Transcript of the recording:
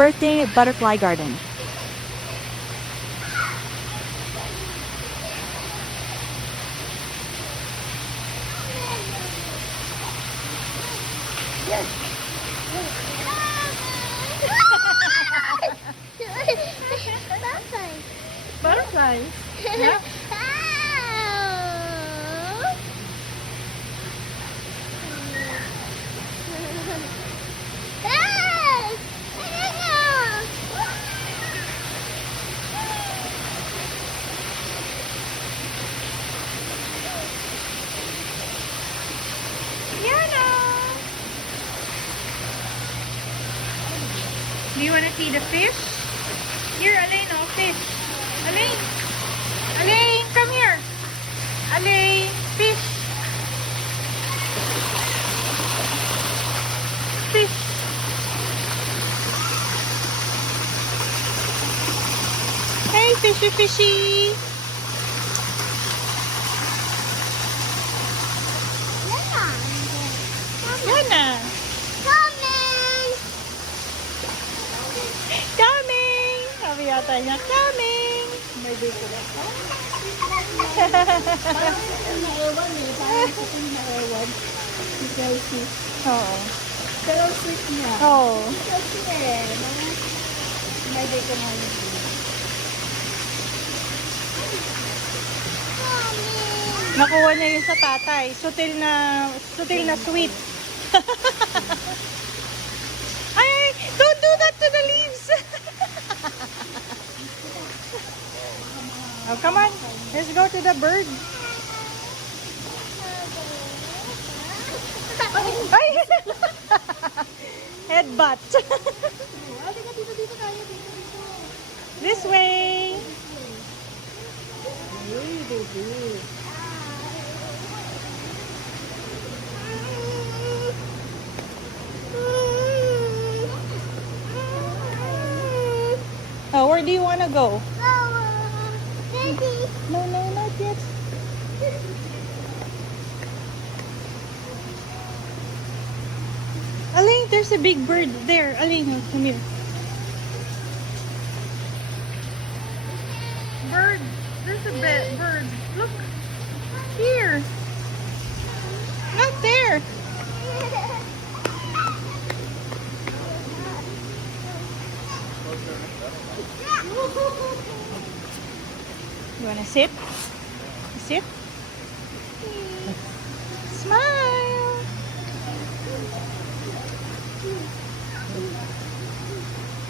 Birthday at Butterfly Garden. Butterfly. Yeah. Do you want to see the fish? Here, Alain, oh, fish. Alain! Alain, come here! Alain, fish! Fish! Hey, fishy, fishy! Yana! Coming! Sabi yata niya, coming! May dito na. Oo. Pero sweet niya. Oo. Kasi may dito na yun. Nakuha niya yun sa tatay. Sutil na sweet. Ay, don't do that to the leaves. Oh, come on. Let's go to the bird. Ay! Headbutt. Dito tayo, dito. This way. Hey, baby. Oh, where do you want to go? Daddy. No, not yet. Alain, there's a big bird there. Alain, come here. Bird. There's a bird. Look. Here. Not there. You wanna sit? Sit? Smile.